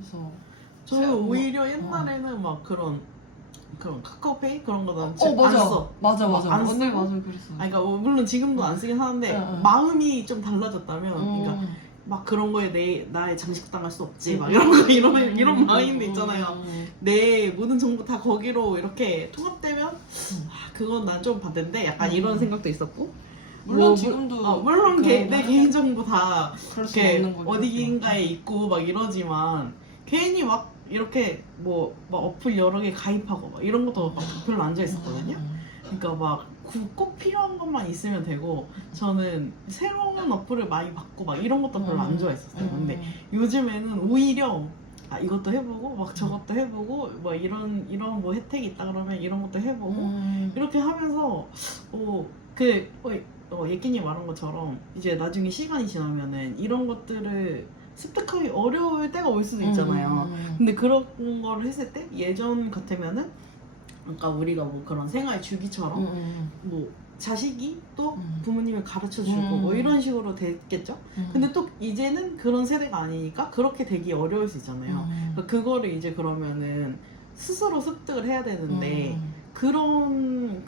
그래서 저는 오히려 옛날에는 막 그런 카카오페이 그런 거 난 안 맞아. 써. 맞아. 안 언니 쓰고? 맞아 그랬어. 아니, 그러니까 물론 지금도 안 쓰긴 하는데 마음이 좀 달라졌다면, 그러니까 막 그런 거에 나의 장식당할 수 없지, 막 이런 거 이런 마인드 있잖아요. 내 모든 정보 다 거기로 이렇게 통합되면 그건 난 좀 반대인데, 약간 이런 생각도 있었고. 물론 지금도 물론 내 개인정보 다 그럴 수 이렇게 없는 거죠. 어디인가에 있고 막 이러지만, 괜히 막 이렇게 막 어플 여러 개 가입하고 막 이런 것도 막 별로 안 좋아했었거든요. 그러니까 막 꼭 필요한 것만 있으면 되고, 저는 새로운 어플을 많이 받고 막 이런 것도 별로 안 좋아했었어요. 근데 요즘에는 오히려 이것도 해보고 막 저것도 해보고 뭐 이런 뭐 혜택이 있다 그러면 이런 것도 해보고 이렇게 하면서 예끼님 말한 것처럼 이제 나중에 시간이 지나면은 이런 것들을 습득하기 어려울 때가 올 수도 있잖아요. 근데 그런 거를 했을 때 예전 같으면은 아까 우리가 뭐 그런 생활 주기처럼 뭐 자식이 또 부모님을 가르쳐주고 뭐 이런 식으로 됐겠죠. 근데 또 이제는 그런 세대가 아니니까 그렇게 되기 어려울 수 있잖아요. 그러니까 그거를 이제 그러면은 스스로 습득을 해야 되는데 그런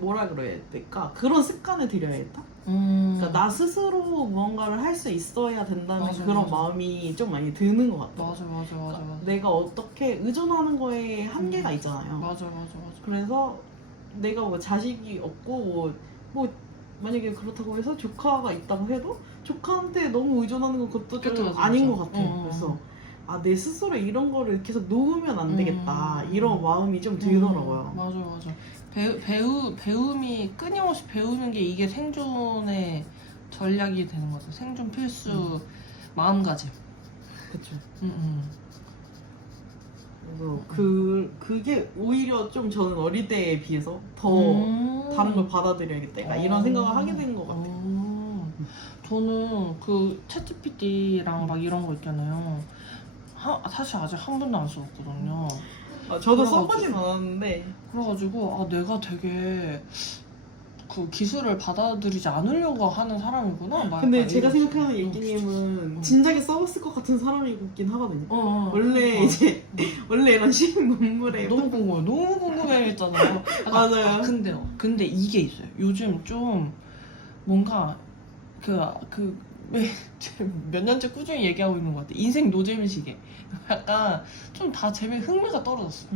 뭐라 그래야 될까? 그런 습관을 들여야겠다. 그러니까 나 스스로 무언가를 할 수 있어야 된다는 그런 마음이 좀 많이 드는 것 같아요. 맞아. 내가 어떻게 의존하는 거에 한계가 있잖아요. 맞아. 그래서 내가 뭐 자식이 없고 뭐 만약에 그렇다고 해서 조카가 있다고 해도 조카한테 너무 의존하는 건 그것도 좀 아닌 것 같아요. 그래서 내 스스로 이런 거를 계속 놓으면 안 되겠다, 이런 마음이 좀 들더라고요. 맞아. 배움이 끊임없이 배우는 게 이게 생존의 전략이 되는 거죠. 생존 필수 마음가짐. 그쵸. 그래서 그게 오히려 좀 저는 어릴 때에 비해서 더 다른 걸 받아들여야겠다, 약간 이런 생각을 하게 된 것 같아요. 저는 그 챗GPT랑 막 이런 거 있잖아요. 사실 아직 한 번도 안 써봤거든요. 저도 써보진 않았는데, 그래가지고 내가 되게 그 기술을 받아들이지 않으려고 하는 사람이구나. 막 근데 약간 제가 이런 생각하는 식으로. 예끼님은 진작에 써봤을 것 같은 사람이긴 하거든요. 원래 원래 이런 신문물에 너무 궁금해했잖아요. 맞아요. 근데 이게 있어요. 요즘 좀 뭔가 몇 년째 꾸준히 얘기하고 있는 것 같아. 인생 노잼 시계. 약간 좀 다 흥미가 떨어졌어.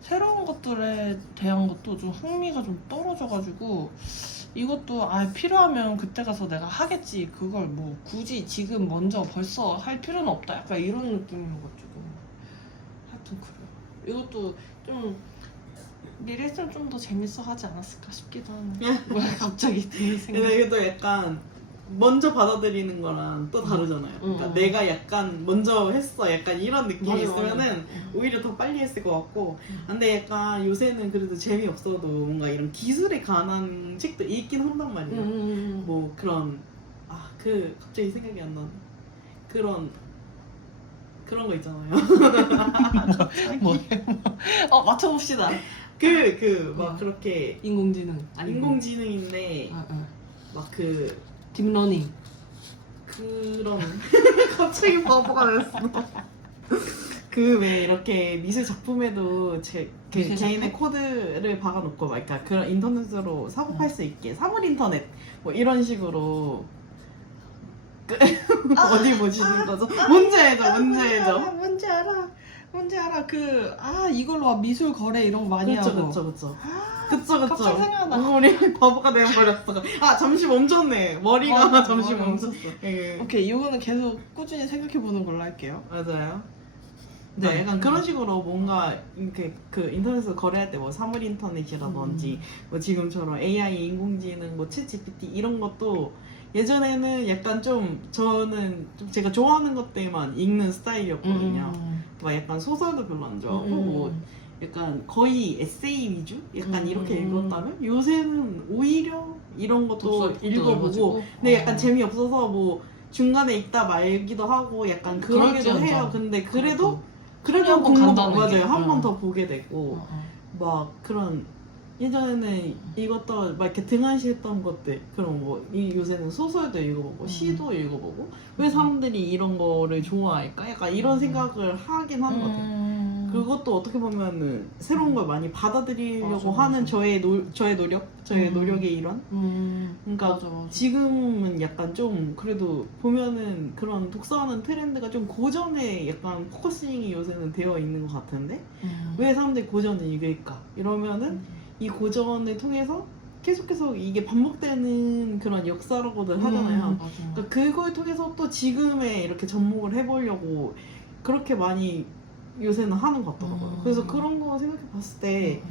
새로운 것들에 대한 것도 좀 흥미가 좀 떨어져가지고, 이것도 필요하면 그때 가서 내가 하겠지. 그걸 뭐 굳이 지금 먼저 벌써 할 필요는 없다. 약간 이런 느낌이어가지고. 하여튼 그래요. 이것도 좀 미래 했으면 좀 더 재밌어 하지 않았을까 싶기도 하네. 뭐야 갑자기 드는 생각. 근데 이것도 약간 먼저 받아들이는 거랑 또 다르잖아요. 그러니까 내가 약간 먼저 했어, 약간 이런 느낌이 있으면은 오히려 더 빨리 했을 것 같고. 근데 약간 요새는 그래도 재미없어도 뭔가 이런 기술에 관한 책도 읽긴 한단 말이에요. 뭐 그런 갑자기 생각이 안 나네. 그런 거 있잖아요. 맞춰봅시다. 막 그렇게 인공지능. 인공지능인데 막 딥러닝. 그런 갑자기 바보가 됐어. 왜 이렇게 미술 작품에도 개인의 코드를 박아놓고 막 그러니까 그런 인터넷으로 사고 팔 수 있게 사물 인터넷 뭐 이런 식으로 어디 보시는 거죠? 뭔지 알죠? 뭔지 알아. 이걸로 막 미술 거래 이런 거 많이 하고. 그쵸. 갑자기 생각나. 우리 바보가 돼버렸어. 잠시 멈췄네. 머리가 잠시 멈췄어. 오케이, 이거는 계속 꾸준히 생각해보는 걸로 할게요. 맞아요. 네, 약간 그런 식으로 뭔가 이렇게 인터넷에서 거래할 때 뭐 사물 인터넷이라든지 뭐 지금처럼 AI, 인공지능, 뭐 챗 GPT 이런 것도 예전에는 약간 저는 제가 좋아하는 것들만 읽는 스타일이었거든요. 막 약간 소설도 별로 안 좋아하고 뭐 약간 거의 에세이 위주? 약간 이렇게 읽었다면 요새는 오히려 이런 것도 읽어보고 근데 약간 재미없어서 뭐 중간에 읽다 말기도 하고 약간 그러기도 해요. 근데 그래도 한번 간다는 게. 맞아요. 한 번 더 보게 되고 막 그런 예전에는 이것도 막 이렇게 등한시했던 것들 그런 뭐 요새는 소설도 읽어보고 시도 읽어보고 왜 사람들이 이런 거를 좋아할까? 약간 이런 생각을 하긴 하는 것 같아요. 그것도 어떻게 보면은 새로운 걸 많이 받아들이려고 맞아, 하는 맞아. 저의 노력의 일환. 그러니까 맞아. 지금은 약간 좀 그래도 보면은 그런 독서하는 트렌드가 좀 고전에 약간 포커싱이 요새는 되어 있는 것 같은데 왜 사람들이 고전을 읽을까? 이러면은 이 고전을 통해서 계속해서 이게 반복되는 그런 역사라고들 하잖아요. 맞아. 그러니까 그걸 통해서 또 지금에 이렇게 접목을 해보려고 그렇게 많이 요새는 하는 것 같더라고요. 그래서 그런 거 생각해 봤을 때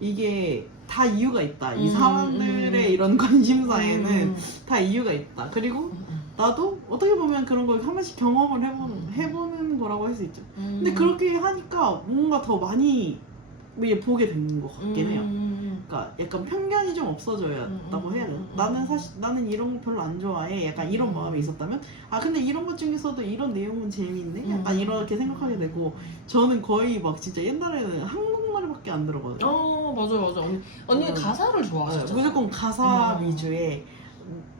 이게 다 이유가 있다. 이 사람들의 이런 관심사에는 다 이유가 있다. 그리고 나도 어떻게 보면 그런 걸 한 번씩 경험을 해보는 거라고 할 수 있죠. 근데 그렇게 하니까 뭔가 더 많이 보게 되는 것 같긴 해요. 그러니까 약간 편견이 좀 없어져야다고 해야 되나? 나는 이런 거 별로 안 좋아해. 약간 이런 마음이 있었다면 근데 이런 것 중에서도 이런 내용은 재밌네. 약간 이렇게 생각하게 되고 저는 거의 막 진짜 옛날에는 한국말밖에 안 들어거든요. 맞아. 언니는 가사를 좋아하시죠? 무조건 가사 위주의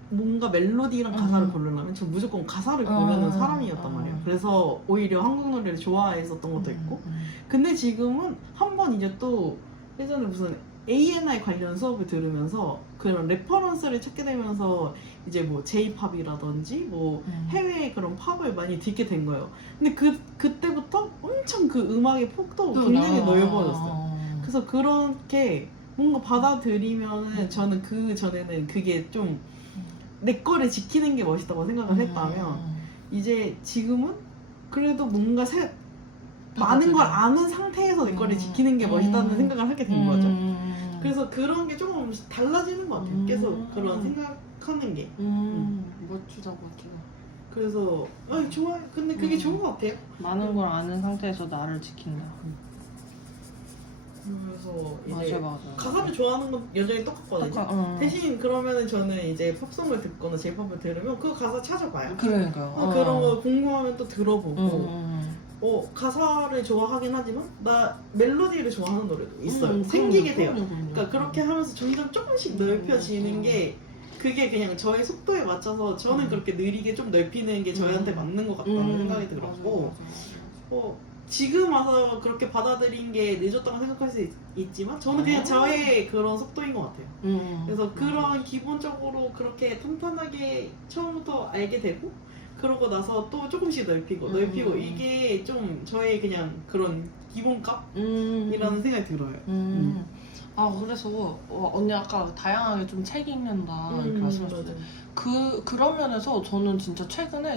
뭔가 멜로디랑 가사를 고르려면 전 무조건 가사를 고르는 사람이었단 말이에요. 그래서 오히려 한국 노래를 좋아했었던 것도 있고 근데 지금은 한 번 이제 또 예전에 무슨 A&I 관련 수업을 들으면서 그런 레퍼런스를 찾게 되면서 이제 뭐 J-팝이라든지 뭐 해외의 그런 팝을 많이 듣게 된 거예요. 근데 그때부터 엄청 그 음악의 폭도 굉장히 넓어졌어요. 그래서 그렇게 뭔가 받아들이면은 저는 그 전에는 그게 좀 내 거를 지키는 게 멋있다고 생각을 했다면 이제 지금은 그래도 뭔가 많은 걸 아는 상태에서 내 거를 지키는 게 멋있다는 생각을 하게 된 거죠. 그래서 그런 게 조금 달라지는 것 같아요. 계속 그런 생각하는 게. 멋지다. 그래서 좋아요. 근데 그게 좋은 것 같아요. 많은 걸 아는 상태에서 나를 지킨다. 그래서 이제 맞아. 가사를 좋아하는 건 여전히 똑같거든요. 대신 그러면은 저는 이제 팝송을 듣거나 J-팝을 들으면 그 가사 찾아봐요. 그러니까요. 그런 거 궁금하면 또 들어보고 가사를 좋아하긴 하지만 나 멜로디를 좋아하는 노래도 있어요. 생기게 돼요. 그러니까 그렇게 하면서 점점 조금씩 넓혀지는 게 그게 그냥 저의 속도에 맞춰서 저는 그렇게 느리게 좀 넓히는 게 저희한테 맞는 것 같다는 생각이 들었고 지금 와서 그렇게 받아들인 게 늦었다고 생각할 수 있지만 저는 그냥 저의 그런 속도인 것 같아요. 그래서 그런 기본적으로 그렇게 탄탄하게 처음부터 알게 되고 그러고 나서 또 조금씩 넓히고 이게 좀 저의 그냥 그런 기본값이라는 생각이 들어요. 그래서 언니 아까 다양하게 좀 책 읽는다 이렇게 말씀하셨는데 그런 면에서 저는 진짜 최근에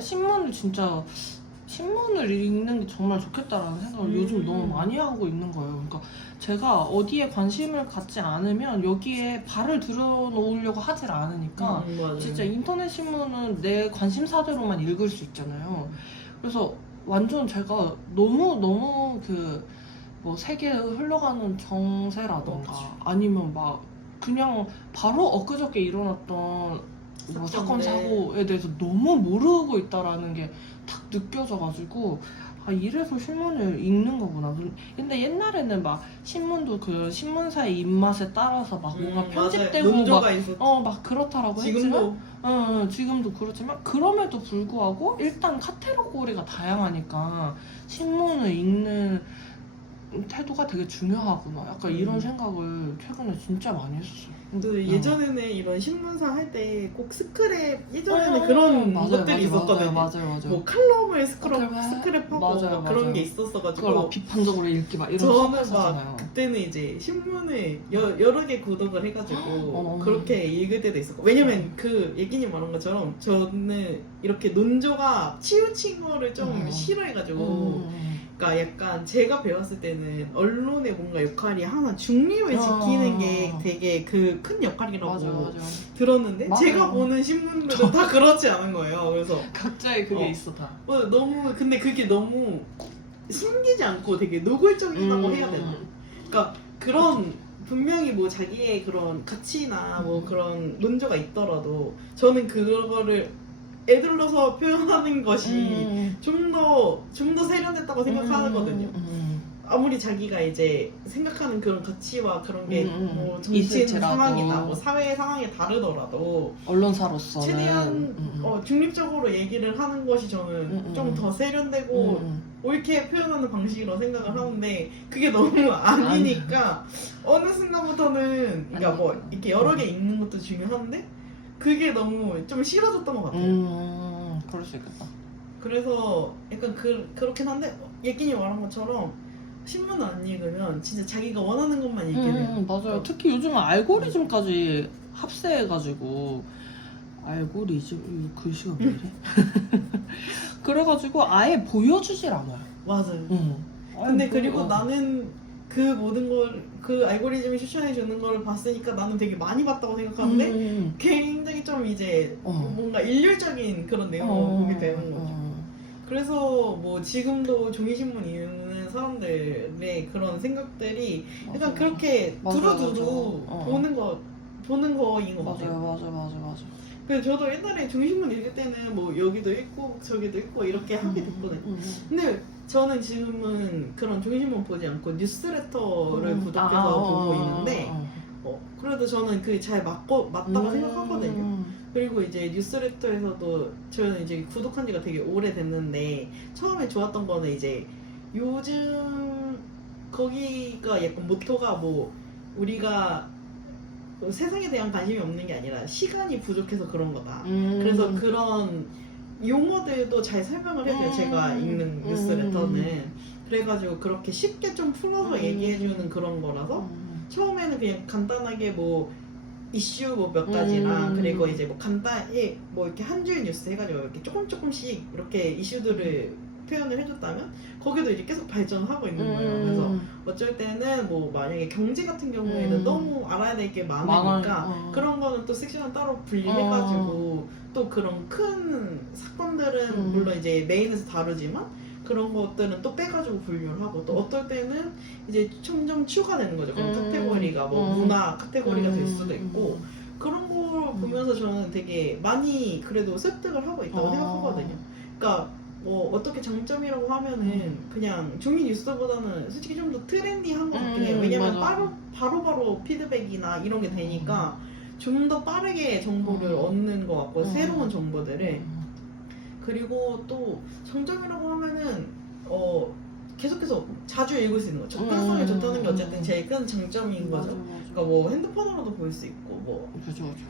신문을 읽는 게 정말 좋겠다라는 생각을 요즘 너무 많이 하고 있는 거예요. 그러니까 제가 어디에 관심을 갖지 않으면 여기에 발을 들여놓으려고 하질 않으니까 진짜 인터넷 신문은 내 관심사대로만 읽을 수 있잖아요. 그래서 완전 제가 너무 뭐 세계에 흘러가는 정세라던가 아니면 막 그냥 바로 엊그저께 일어났던 뭐 사건 사고에 대해서 너무 모르고 있다라는 게 탁 느껴져가지고 이래서 신문을 읽는 거구나. 근데 옛날에는 막 신문도 그 신문사의 입맛에 따라서 막 뭔가 편집되고 막 그렇다라고 했지만 지금도 그렇지만 그럼에도 불구하고 일단 카테고리가 다양하니까 신문을 읽는 태도가 되게 중요하구나. 약간 이런 생각을 최근에 진짜 많이 했었어요. 예전에는 이런 신문사 할 때 꼭 스크랩 예전에는 그런 것들이 있었거든요. 맞아요. 뭐 칼럼을 스크랩하고 그런 게 있었어가지고 그걸 막 비판적으로 읽기 막 이런 저는 막 그때는 이제 신문을 여러 개 구독을 해가지고 그렇게 읽을 때도 있었고 왜냐면 그 예기님 말한 것처럼 저는 이렇게 논조가 치우친 거를 좀 싫어해가지고 그러니까 약간 제가 배웠을 때는 언론의 뭔가 역할이 항상 중립을 지키는 게 되게 그 큰 역할이라고 들었는데 제가 보는 신문들은 다 그렇지 않은 거예요. 그래서 각자의 그게 있어 다. 근데 그게 너무 숨기지 않고 되게 노골적이라고 해야 되나? 그러니까 그런 분명히 뭐 자기의 그런 가치나 뭐 그런 논조가 있더라도 저는 그거를 애들러서 표현하는 것이 좀 더 세련됐다고 생각하거든요. 아무리 자기가 이제 생각하는 그런 가치와 그런 게 뭐 정치인 있을지라도. 상황이나 뭐 사회 상황이 다르더라도 언론사로서는 최대한 중립적으로 얘기를 하는 것이 저는 좀 더 세련되고 옳게 표현하는 방식이라고 생각을 하는데 그게 너무 아니니까 어느 순간부터는 그러니까 뭐 이렇게 여러 개 읽는 것도 중요한데 그게 너무 좀 싫어졌던 것 같아요. 그럴 수 있겠다. 그래서 약간 그렇긴 한데 예끼니 말한 것처럼 신문 안 읽으면 진짜 자기가 원하는 것만 읽게 돼요. 맞아요. 특히 요즘은 알고리즘까지 합세해가지고 알고리즘 이 글씨가 왜 이래? 그래가지고 아예 보여주질 않아요. 맞아요. 아예 근데 그리고 나는 그 모든 걸 그 알고리즘이 추천해 주는 걸 봤으니까 나는 되게 많이 봤다고 생각하는데 굉장히 좀 이제 뭔가 일률적인 그런 내용을 보게 되는 거죠. 그래서 뭐 지금도 종이신문 읽는 사람들의 그런 생각들이 약간 그렇게 두루두루 보는 거인 것 같아요. 맞아. 그래서 저도 옛날에 종이신문 읽을 때는 뭐 여기도 읽고 저기도 읽고 이렇게 하게 됐거든요. 근데 저는 지금은 그런 종이신문 보지 않고 뉴스레터를 구독해서 보고 있는데 그래도 저는 그게 잘 맞다고 생각하거든요. 그리고 이제 뉴스레터에서도 저는 이제 구독한 지가 되게 오래됐는데 처음에 좋았던 거는 이제 요즘 거기가 약간 모토가 뭐 우리가 세상에 대한 관심이 없는 게 아니라 시간이 부족해서 그런 거다. 그래서 그런 용어들도 잘 설명을 해줘요. 제가 읽는 뉴스레터는. 그래가지고 그렇게 쉽게 좀 풀어서 얘기해주는 그런 거라서 처음에는 그냥 간단하게 뭐 이슈 뭐 몇 가지랑 그리고 이제 뭐 간단히 뭐 이렇게 한 줄 뉴스 해가지고 이렇게 조금씩 이렇게 이슈들을 표현을 해줬다면 거기도 이제 계속 발전하고 있는 거예요. 그래서 어쩔 때는 뭐 만약에 경제 같은 경우에는 너무 알아야 될 게 많으니까 그런 거는 또 섹션을 따로 분리해가지고 또 그런 큰 사건들은 물론 이제 메인에서 다루지만 그런 것들은 또 빼가지고 분류를 하고 또 어떨 때는 이제 점점 추가되는 거죠. 그런 카테고리가 뭐 문화 카테고리가 될 수도 있고 그런 걸 보면서 저는 되게 많이 그래도 습득을 하고 있다고 생각하거든요. 그러니까 뭐 어떻게 장점이라고 하면은 그냥 종이 뉴스보다는 솔직히 좀 더 트렌디한 것 같긴 해요. 왜냐면 바로바로 피드백이나 이런 게 되니까 좀 더 빠르게 정보를 얻는 것 같고 새로운 정보들을 그리고 또 장점이라고 하면은 계속해서 자주 읽을 수 있는 거. 접근성이 좋다는 게 어쨌든 제일 큰 장점인 거죠. 그러니까 뭐 핸드폰으로도 볼 수 있고 뭐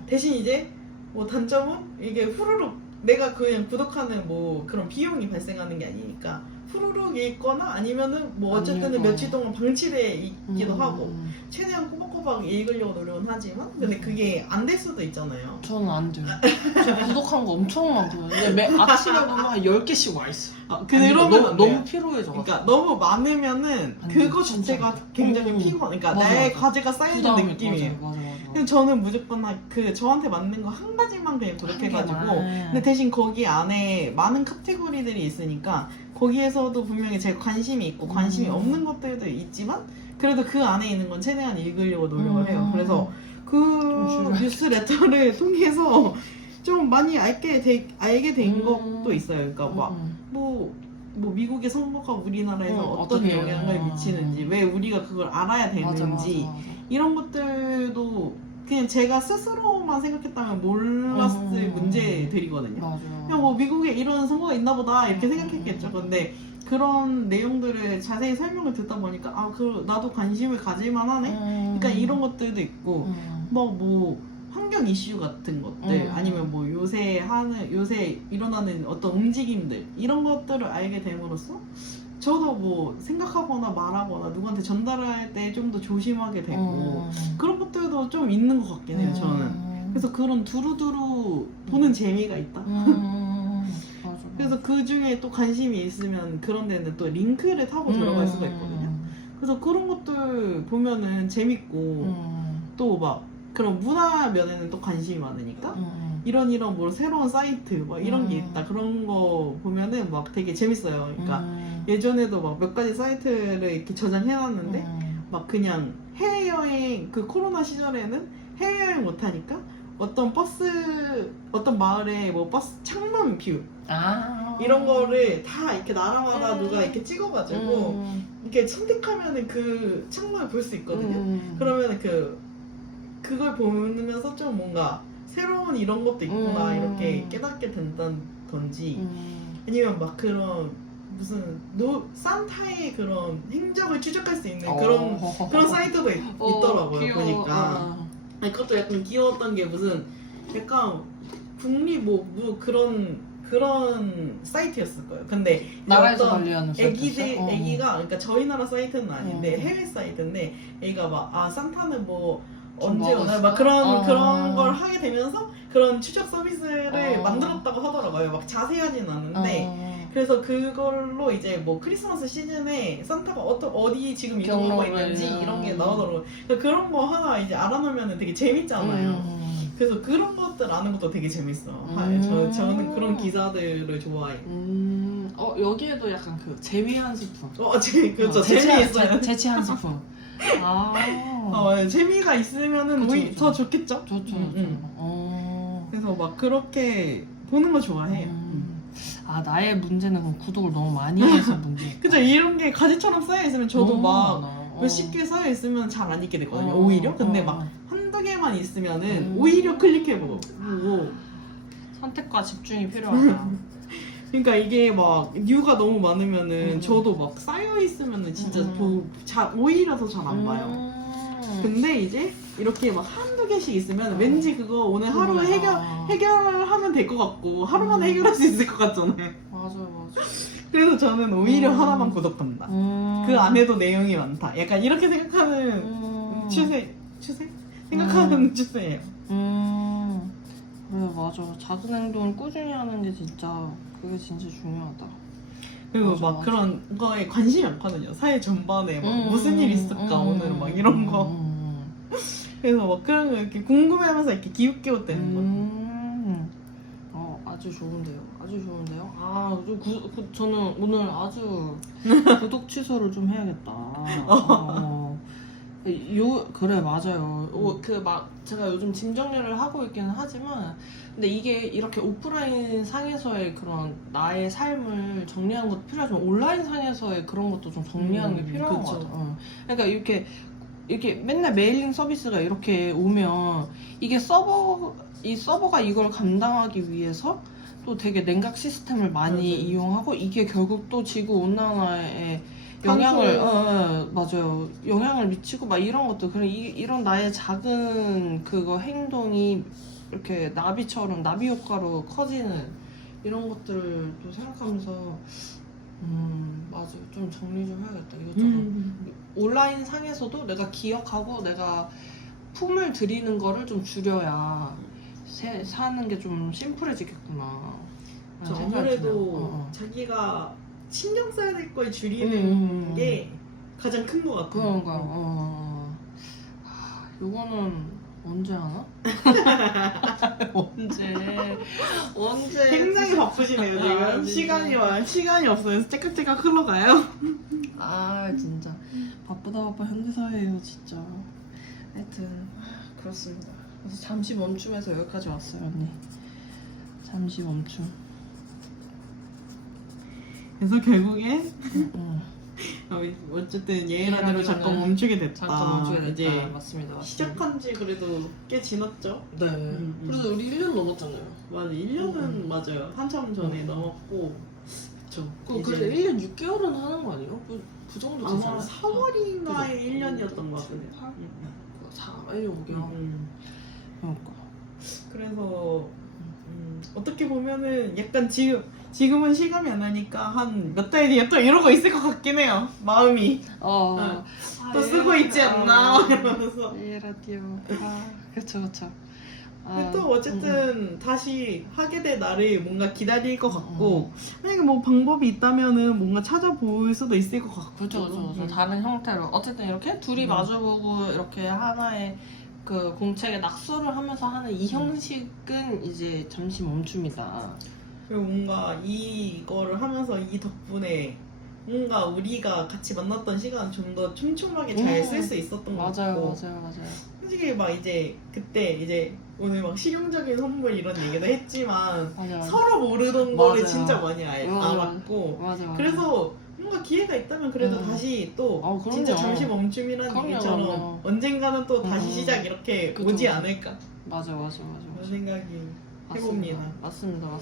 대신 이제 뭐 단점은 이게 후루룩 내가 그냥 구독하는 뭐 그런 비용이 발생하는 게 아니니까 후루룩 읽거나 아니면은 뭐 어쨌든 며칠 동안 방치돼 있기도 하고 최대한 꼬박꼬박 읽으려고 노력은 하지만 근데 그게 안 될 수도 있잖아요. 저는 안 돼요. 저 구독한 거 엄청 많거든요. 근데 아침에 보면 한 10개씩 와 있어. 그러면 너무 피로해져. 그러니까 너무 많으면은 그거 자체가 굉장히 피곤. 그러니까 내 과제가 쌓이는 느낌이에요. 맞아. 근데 저는 무조건 그 저한테 맞는 거 한 가지만 그냥 구독해가지고 근데 대신 거기 안에 많은 카테고리들이 있으니까 거기에서도 분명히 제가 관심이 있고 관심이 없는 것들도 있지만 그래도 그 안에 있는 건 최대한 읽으려고 노력을 해요. 그래서 그 뉴스레터를 통해서 좀 많이 알게 된 것도 있어요. 그러니까 막 뭐 미국의 선거가 우리나라에서 어떤 영향을 미치는지 왜 우리가 그걸 알아야 되는지 맞아. 이런 것들도 그냥 제가 스스로만 생각했다면 몰랐을 문제들이거든요. 그냥 뭐 미국에 이런 선거가 있나 보다 이렇게 생각했겠죠. 근데 그런 내용들을 자세히 설명을 듣다 보니까 나도 관심을 가질만 하네? 그러니까 이런 것들도 있고 뭐 환경 이슈 같은 것들 아니면 뭐 요새 일어나는 어떤 움직임들 이런 것들을 알게 됨으로써 저도 뭐 생각하거나 말하거나 누구한테 전달할 때 좀 더 조심하게 되고 그런 것들도 좀 있는 것 같긴 해요. 저는 그래서 그런 두루두루 보는 재미가 있다. 그래서 그 중에 또 관심이 있으면 그런 데는 또 링크를 타고 들어갈 수가 있거든요. 그래서 그런 것들 보면은 재밌고 또 막 그런 문화 면에는 또 관심이 많으니까 이런 뭐 새로운 사이트 막 이런 게 있다 그런 거 보면은 막 되게 재밌어요. 그러니까 예전에도 막 몇 가지 사이트를 이렇게 저장해놨는데 막 그냥 해외여행 그 코로나 시절에는 해외여행 못하니까 어떤 마을에 뭐 버스 창문 뷰 이런 거를 다 이렇게 나라마다 누가 이렇게 찍어가지고 이렇게 선택하면은 그 창문을 볼 수 있거든요. 그러면은 그걸 보면서 좀 뭔가 새로운 이런 것도 있구나 이렇게 깨닫게 된다든지 아니면 막 그런 무슨 산타의 그런 행적을 추적할 수 있는 그런 사이트도 있더라고요. 귀여워. 보니까 아니, 그것도 약간 귀여웠던 게 무슨 약간 국립 뭐 그런 사이트였을 거예요. 근데 이제 나라에서 어떤 관리하는 애기가 그러니까 저희 나라 사이트는 아닌데 해외 사이트인데 애기가 막 산타는 뭐 언제 오나 막 그런 걸 하게 되면서 그런 추적 서비스를 만들었다고 하더라고요. 막 자세하진 않은데 그래서 그걸로 이제 뭐 크리스마스 시즌에 산타가 어디 지금 이동하고 있는지 이런 게 나오더라고요. 그러니까 그런 거 하나 이제 알아놓으면 되게 재밌잖아요. 그래서 그런 것들 아는 것도 되게 재밌어요. 저는 그런 기사들을 좋아해요. 여기에도 약간 그 재미 한 스푼. 그렇죠. 재미있어요. 재치 한 스푼. 재미가 있으면은 그쵸. 더 좋겠죠? 좋죠. 그래서 막 그렇게 보는 거 좋아해요. 나의 문제는 그럼 구독을 너무 많이 해서 문제. 그죠? 이런 게 가지처럼 쌓여 있으면 저도 막 몇십 개 쌓여 있으면 잘 안 읽게 되거든요. 오히려. 근데 막 한두 개만 있으면은 오히려 클릭해보고. 선택과 집중이 필요하다. 그러니까 이게 막 뉴가 너무 많으면은 저도 막 쌓여 있으면은 진짜 오히려 더 잘 안 봐요. 근데 이제 이렇게 막 한두 개씩 있으면 왠지 그거 오늘 하루에 해결을 하면 될 것 같고 하루 만에 해결할 수 있을 것 같잖아요. 맞아. 그래서 저는 오히려 하나만 구독한다. 그 안에도 내용이 많다. 약간 이렇게 생각하는 추세? 생각하는 추세예요. 그래 맞아. 작은 행동을 꾸준히 하는 게 그게 진짜 중요하다. 그리고 맞아, 막 맞아. 그런 거에 관심이 많거든요. 사회 전반에 막 무슨 일 있을까 오늘 막 이런 거. 그래서 막 그런 거 이렇게 궁금해하면서 이렇게 기웃기웃대는 거. 아주 좋은데요. 저는 오늘 아주 구독 취소를 좀 해야겠다. 그래 맞아요. 제가 요즘 짐 정리를 하고 있기는 하지만 근데 이게 이렇게 오프라인 상에서의 그런 나의 삶을 정리하는 것도 필요하지만 온라인 상에서의 그런 것도 좀 정리하는 게 필요한 것 같아요. 그러니까 이렇게 맨날 메일링 서비스가 이렇게 오면 이게 이 서버가 이걸 감당하기 위해서 또 되게 냉각 시스템을 많이 이용하고 이게 결국 또 지구 온난화에 영향을 미치고 막 이런 것도 이런 나의 작은 그거 행동이 이렇게 나비 효과로 커지는 이런 것들을 또 생각하면서 맞아 좀 정리 좀 해야겠다 이것저것 온라인 상에서도 내가 기억하고 내가 품을 들이는 거를 좀 줄여야 사는 게 좀 심플해지겠구나. 아무래도 자기가 신경 써야 될 걸 줄이는 게 가장 큰 것 같아요. 그런가. 요거는 언제 하나? 언제? 굉장히 바쁘시네요 지금. 시간이 없어요. 째깍째깍 흘러가요. 진짜 바쁘다 현대사회예요 진짜. 하여튼 그렇습니다. 그래서 잠시 멈춤해서 여기까지 왔어요 언니. 잠시 멈춤. 그래서 결국에 어쨌든 예라대로 잠깐 멈추게 됐다. 이제 맞습니다. 시작한 지 그래도 꽤 지났죠? 네. 그래서 우리 1년 넘었잖아요. 맞아, 1년은 맞아요. 한참 전에 넘었고. 그쵸. 그래도 1년 6개월은 하는 거 아니에요? 그 정도 되잖아요. 3월인가에 1년이었던 것 같은데. 1년 5개월. 그러니까. 그래서 어떻게 보면은 약간 지금은 실감이 안 나니까 한 몇 달 뒤에 또 이러고 있을 것 같긴 해요. 마음이. 또 쓰고 있지 않나 이러면서. 라디오. 그쵸. 근데 또 어쨌든 다시 하게 될 날을 뭔가 기다릴 것 같고 만약에 뭐 방법이 있다면은 뭔가 찾아볼 수도 있을 것 같고. 그렇죠. 다른 형태로 어쨌든 이렇게 둘이 마주보고 이렇게 하나의 그 공책에 낙서를 하면서 하는 이 형식은 이제 잠시 멈춤이다. 그리고 뭔가 이거를 하면서 이 덕분에 뭔가 우리가 같이 만났던 시간 좀 더 촘촘하게 잘 쓸 수 있었던 것 맞아요, 같고 맞아요. 솔직히 막 이제 그때 이제 오늘 막 실용적인 선물 이런 얘기도 했지만 맞아. 서로 모르던 거를 맞아요. 진짜 많이 맞아. 알았고 맞아. 그래서 뭔가 기회가 있다면 그래도 다시 또 그럼요. 진짜 잠시 멈춤이라는 그럼요, 얘기처럼 그럼요. 언젠가는 또 다시 시작 이렇게 그쵸, 오지 그쵸. 않을까 맞아. 그런 생각이 해봅니다. 맞습니다.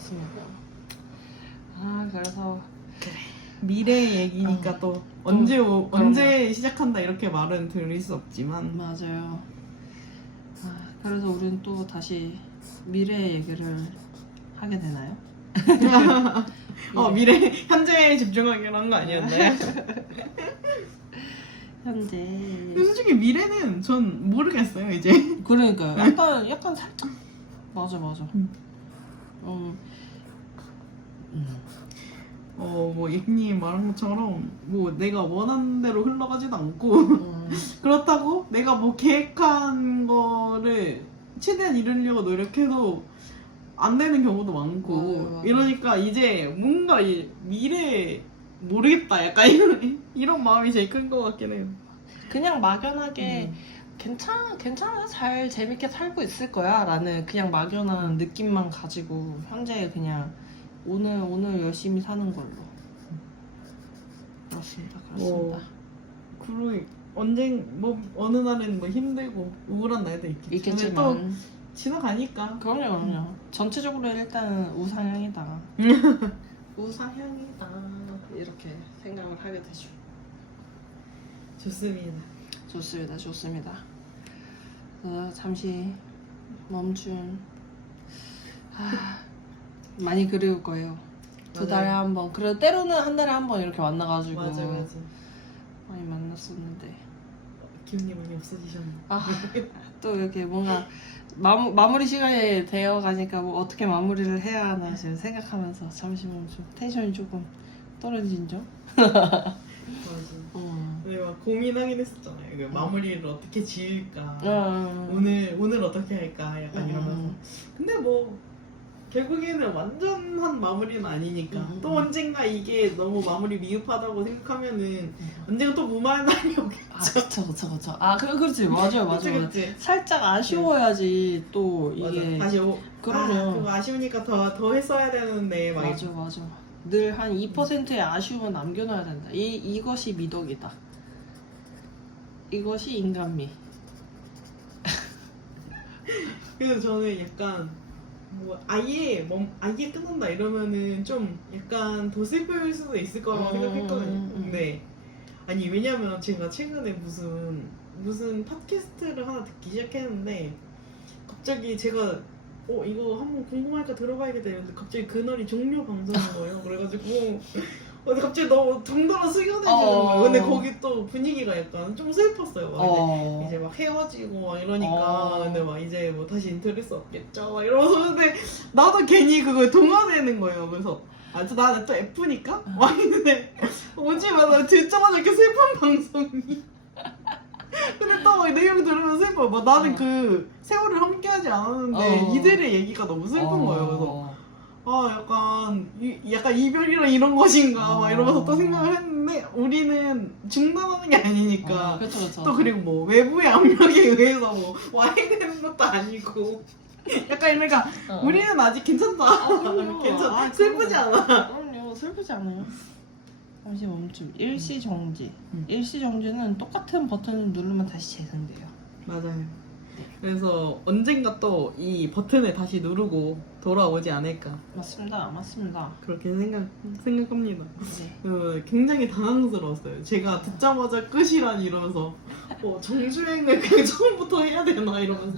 아, 그래서 미래 얘기니까 또 언제 시작한다 이렇게 말은 드릴 수 없지만 맞아요. 아, 그래서 우리는 또 다시 미래 얘기를 하게 되나요? 미래 현재에 집중하기로 한 거 아니었나요? 현재. 근데 솔직히 미래는 전 모르겠어요 이제. 그러니까요. 약간 살짝. 맞아. 뭐 예님 말한 것처럼 뭐 내가 원하는 대로 흘러가지도 않고 그렇다고 내가 뭐 계획한 거를 최대한 이루려고 노력해도 안 되는 경우도 많고 맞아요. 이러니까 이제 뭔가 이 미래 모르겠다 약간 이런 마음이 제일 큰 것 같긴 해요. 그냥 막연하게 괜찮아 잘 재밌게 살고 있을 거야 라는 그냥 막연한 느낌만 가지고 현재 그냥 오늘 열심히 사는 걸로. 그렇습니다. 그리고 뭐 어느 날은 뭐 힘들고 우울한 날도 있겠지. 근데 또 있겠지만 지나가니까. 그럼요. 전체적으로 일단은 우상향이다. 우상향이다. 이렇게 생각을 하게 되죠. 좋습니다. 잠시 멈춘. 많이 그리울 거예요. 두 달에 한 번. 그래도 때로는 한 달에 한 번 이렇게 만나가지고 맞아. 많이 만났었는데. 기운이 많이 없어지셨네. 또 이렇게 뭔가 마무리 시간이 되어가니까 뭐 어떻게 마무리를 해야 하나 지금 생각하면서 잠시 멈춤. 텐션이 조금 떨어진 점. 맞아. 근데 막 고민하긴 했었잖아요. 그 마무리를 어떻게 지을까. 오늘 어떻게 할까. 약간 이러면서. 근데 뭐 결국에는 완전한 마무리는 아니니까 또 언젠가 이게 너무 마무리 미흡하다고 생각하면은 언젠가 또 무마할 날이 오겠죠. 그쵸. 그렇지. 맞아요. 그치. 살짝 아쉬워야지 또 이게. 다시 그럼요. 그거 아쉬우니까 더 했어야 되는데 막 맞아. 늘 한 2%의 아쉬움은 남겨놔야 된다. 이것이 미덕이다. 이것이 인간미. 그래서 저는 약간 뭐 아예 끊는다 이러면은 좀 약간 더 슬플 수도 있을 거라고 생각했거든요. 근데 아니 왜냐면 제가 최근에 무슨 팟캐스트를 하나 듣기 시작했는데 갑자기 제가 이거 한번 궁금하니까 들어봐야겠다 이랬는데 갑자기 그날이 종료 방송인 거예요. 그래가지고 근데 갑자기 너무 덩달아 숙연해지는 거예요. 근데 거기 또 분위기가 약간 좀 슬펐어요. 막 이제 막 헤어지고 막 이러니까 근데 막 이제 뭐 다시 인터뷰 수 없겠죠 막 이러면서 근데 나도 괜히 그거에 동화되는 거예요. 그래서 나는 또 F니까 막 있는데 오지마자 듣자마자 이렇게 슬픈 방송이 근데 또 내용 들으면 슬퍼. 막 나는 그 세월을 함께하지 않았는데 이들의 얘기가 너무 슬픈 거예요. 그래서 약간 이별이란 이런 것인가 막 이러면서 또 생각을 했는데 우리는 중단하는 게 아니니까 그쵸. 또 그리고 뭐 외부의 압력에 의해서 뭐 와해되는 것도 아니고 약간 이러니까 우리는 아직 괜찮다. 괜찮아. 슬프지 않아. 그럼요. 슬프지 않아요. 잠시 멈춤. 일시정지. 일시정지는 똑같은 버튼을 누르면 다시 재생돼요. 맞아요. 그래서 언젠가 또 이 버튼을 다시 누르고 돌아오지 않을까. 맞습니다. 그렇게 생각합니다. 네. 굉장히 당황스러웠어요. 제가 듣자마자 끝이라니 이러면서 정주행을 그냥 처음부터 해야 되나 이러면서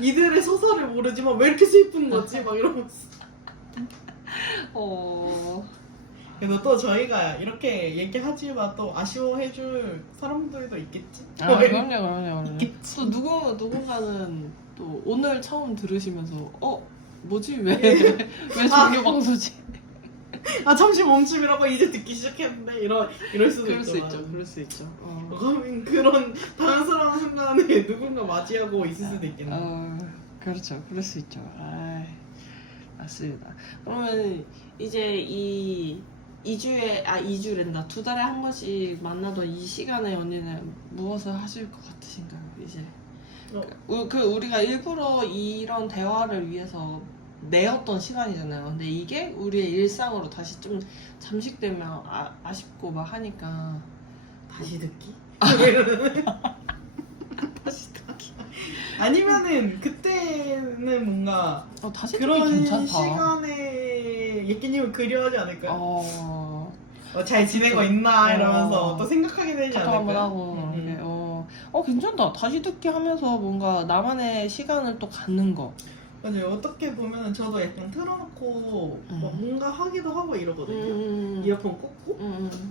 이들의 서사를 모르지만 왜 이렇게 슬픈 거지? 막 이러면서 그래서 또 저희가 이렇게 얘기하지만 또 아쉬워해줄 사람들도 있겠지? 그럼요. 또 누군가는 또 오늘 처음 들으시면서 뭐지? 왜 종교 방송지? 잠시 멈춤이라고 이제 듣기 시작했는데 이럴 수도 그럴 수 있죠. 그런 당황스러운 순간에 누군가 맞이하고 있을 수도 있겠네. 그렇죠. 그럴 수 있죠. 맞습니다. 그러면 이제 이 2주랜다. 2달에 한 번씩 만나던 이 시간에 언니는 무엇을 하실 것 같으신가요? 이제 우리가 일부러 이런 대화를 위해서 내었던 시간이잖아요. 근데 이게 우리의 일상으로 다시 좀 잠식되면 아쉽고 막 하니까 다시 듣기? 다시 듣기. 아니면은 그때는 뭔가 다시 듣기 그런 괜찮다. 시간에 예끼님을 그리워하지 않을까요? 잘 지내고 그쵸. 있나 이러면서 또 생각하게 되지 카톡 한번 않을까요? 하고 이렇게, 괜찮다. 다시 듣기 하면서 뭔가 나만의 시간을 또 갖는 거. 맞아요. 어떻게 보면 저도 약간 틀어놓고 막 뭔가 하기도 하고 이러거든요. 이어폰 꽂고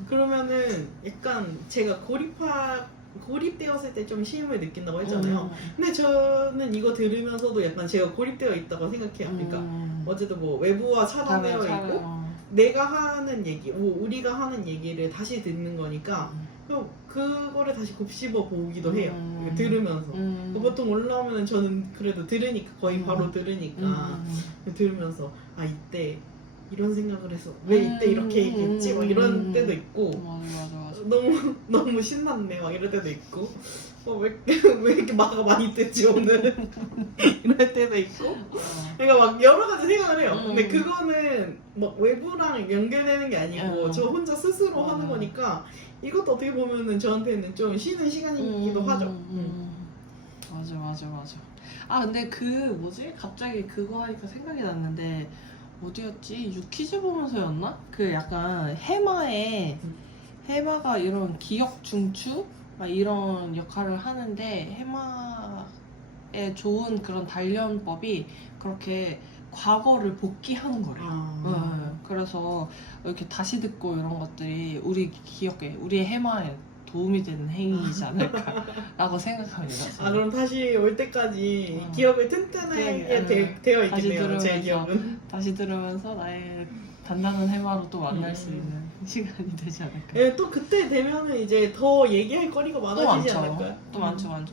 그러면은 약간 제가 고립되었을 때 좀 쉼을 느낀다고 했잖아요. 근데 저는 이거 들으면서도 약간 제가 고립되어 있다고 생각해요. 그러니까 어쨌든 뭐 외부와 차단되어 있고 내가 하는 얘기, 뭐 우리가 하는 얘기를 다시 듣는 거니까 그거를 다시 곱씹어 보기도 해요. 들으면서. 보통 올라오면 저는 그래도 들으니까 거의 바로 들으니까 들으면서 이때 이런 생각을 해서 왜 이때 이렇게 얘기했지? 막 이런 때도 있고 맞아. 너무 신났네 막 이럴 때도 있고 왜 이렇게 마가 많이 뜨지 오늘 이럴 때도 있고 그러니까 막 여러 가지 생각을 해요. 근데 그거는 막 외부랑 연결되는 게 아니고 저 혼자 스스로 하는 거니까 이것도 어떻게 보면은 저한테는 좀 쉬는 시간이기도 하죠. 맞아. 근데 갑자기 그거 하니까 생각이 났는데 어디였지? 유퀴즈 보면서였나? 그 약간 해마가 이런 기억 중추? 막 이런 역할을 하는데 해마의 좋은 그런 단련법이 그렇게 과거를 복귀하는 거래요. 그래서 이렇게 다시 듣고 이런 것들이 우리 기억에, 우리의 해마에 도움이 되는 행위이지 않을까라고 생각합니다. 그럼 다시 올 때까지 기억을 튼튼하게 되어 있겠네요. 제 기억은. 다시 들으면서 나의 단단한 해마로 또 만날 수 있는 시간이 되지 않을까. 예, 또 그때 되면은 이제 더 얘기할 거리가 많아지지 않을까요? 또 많죠.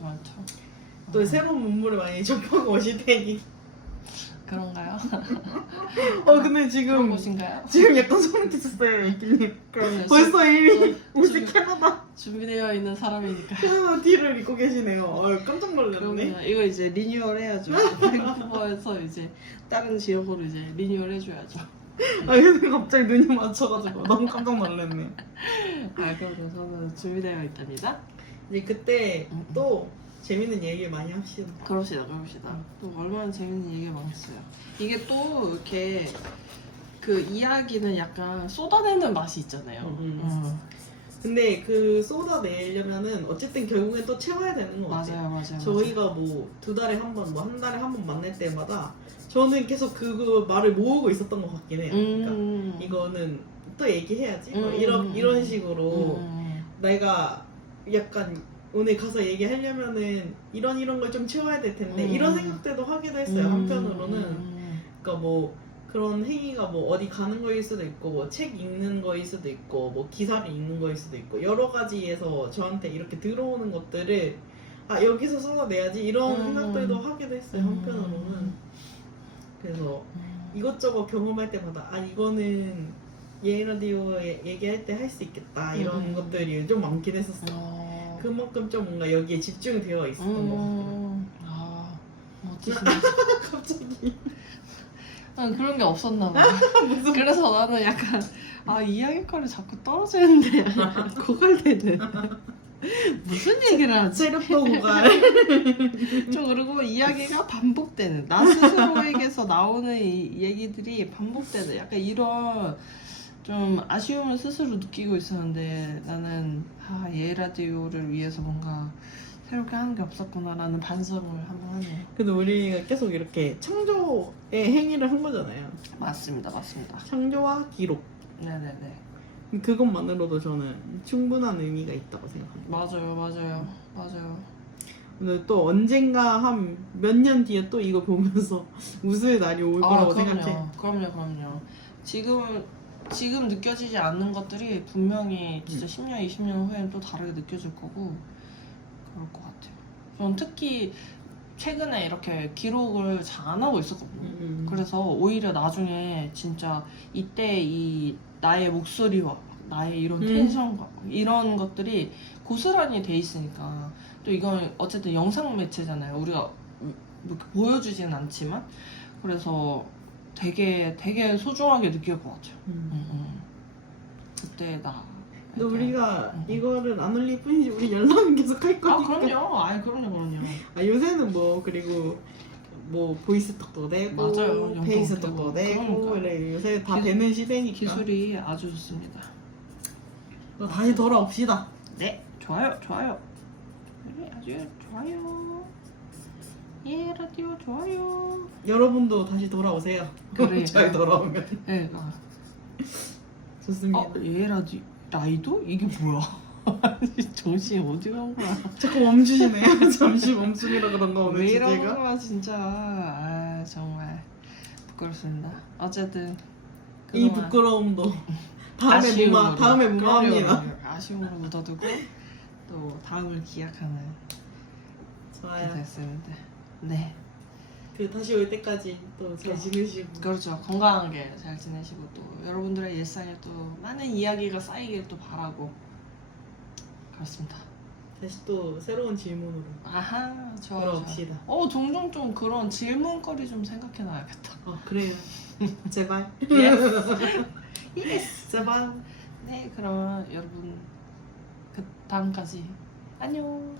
또 새로운 문물을 많이 접하고 오실 테니. 그런가요? 근데 그런 지금 곳인가요? 약간 소름 끼쳤어요, 이끼님. 그럼요. 벌써 이미 우리 캐나다 준비되어 있는 사람이니까. 티를 입고 계시네요. 깜짝 놀랐네. 그러면 이거 이제 리뉴얼 해야죠. 밴쿠버에서 이제 다른 지역으로 이제 리뉴얼 해줘야죠. 근데 갑자기 눈이 맞춰가지고 너무 깜짝 놀랐네. 그럼 저는 준비되어 있답니다. 이제 그때 또 재밌는 얘기 많이 합시다. 그럽시다. 또 얼마나 재밌는 얘기가 많았어요. 이게 또 이렇게 그 이야기는 약간 쏟아내는 맛이 있잖아요. 근데 그 쏟아내려면은 어쨌든 결국엔 또 채워야 되는 것 같아요. 맞아요. 저희가 뭐 2달에 한 번, 뭐 한 달에 한 번 만날 때마다 저는 계속 그 말을 모으고 있었던 것 같긴 해요. 그러니까 이거는 또 얘기해야지. 뭐 이런 식으로 내가 약간 오늘 가서 얘기하려면은 이런 걸 좀 채워야 될 텐데 이런 생각들도 하기도 했어요. 한편으로는 그러니까 뭐 그런 행위가 뭐 어디 가는 거일 수도 있고 뭐 책 읽는 거일 수도 있고 뭐 기사를 읽는 거일 수도 있고 여러 가지에서 저한테 이렇게 들어오는 것들을 여기서 쏟아내야지 이런 생각들도 하기도 했어요. 한편으로는. 그래서 이것저것 경험할 때마다 이거는 예라디오에 얘기할 때 할 수 있겠다 이런 것들이 좀 많긴 했었어요. 그만큼 좀 뭔가 여기에 집중되어 있었던 것 같아요. 멋지시네. 갑자기 그런 게 없었나 봐. 그래서 나는 약간 이야기거리 자꾸 떨어지는데 고갈되는. 무슨 얘기를 하지? 체력도 고갈. 그리고 이야기가 반복되는. 나 스스로에게서 나오는 이 얘기들이 반복되는. 약간 이런 좀 아쉬움을 스스로 느끼고 있었는데 나는 예라디오를 위해서 뭔가 새롭게 하는 게 없었구나라는 반성을 한번 하네요. 근데 우리가 계속 이렇게 창조의 행위를 한 거잖아요. 맞습니다. 창조와 기록. 네네네. 그것만으로도 저는 충분한 의미가 있다고 생각합니다. 맞아요. 근데 또 언젠가 한 몇 년 뒤에 또 이거 보면서 웃을 날이 올 거라고 생각해. 그럼요. 지금 느껴지지 않는 것들이 분명히 진짜 10년, 20년 후에는 또 다르게 느껴질 거고 그럴 것 같아요. 전 특히 최근에 이렇게 기록을 잘 안 하고 있었거든요. 그래서 오히려 나중에 진짜 이때 이 나의 목소리와 나의 이런 텐션과 이런 것들이 고스란히 돼 있으니까 또 이건 어쨌든 영상 매체잖아요. 우리가 이렇게 보여주진 않지만 그래서 되게 소중하게 느낄 것 같아요. 그때 나. 근데 우리가 이거를 안 올릴 뿐이지 우리 연락은 계속 할 아 거니까. 그럼요. 아이 그럼요. 아, 요새는 뭐 그리고 뭐 보이스톡도 되고 맞아요. 영상 페이스톡도 되고. 되고 그러니까. 그래 요새 다 되는 시대니까. 기술이 아주 좋습니다. 그럼 다시 돌아옵시다. 네, 좋아요. 네, 아주 좋아요. 예, 라디오 좋아요. 여러분도 다시 돌아오세요. 그래. 잘 돌아오면 네, 좋습니다. 예, 라이도? 이게 뭐야? 아니, 정신 어디 간 거야? 자꾸 멈추시네요. 잠시 멈춤이라 그런가 오늘 왜 이러는 주제가. 거야, 진짜. 아, 정말 부끄럽습니다. 어쨌든 이 그동안 부끄러움도 다음에 무마합니다. 아쉬움으로 묻어두고 또 다음을 기약하는 좋아요. 됐습니다. 네, 그 다시 올 때까지 또 잘 지내시고. 그렇죠. 건강하게 잘 지내시고 또 여러분들의 일상에 또 많은 이야기가 쌓이길 또 바라고 그렇습니다. 다시 또 새로운 질문으로 아하, 좋아요. 돌아옵시다. 종종 좀 그런 질문거리 좀 생각해놔야겠다. 그래요. 제발. 예스. 제발. 네, 그러면 여러분 그 다음까지 안녕.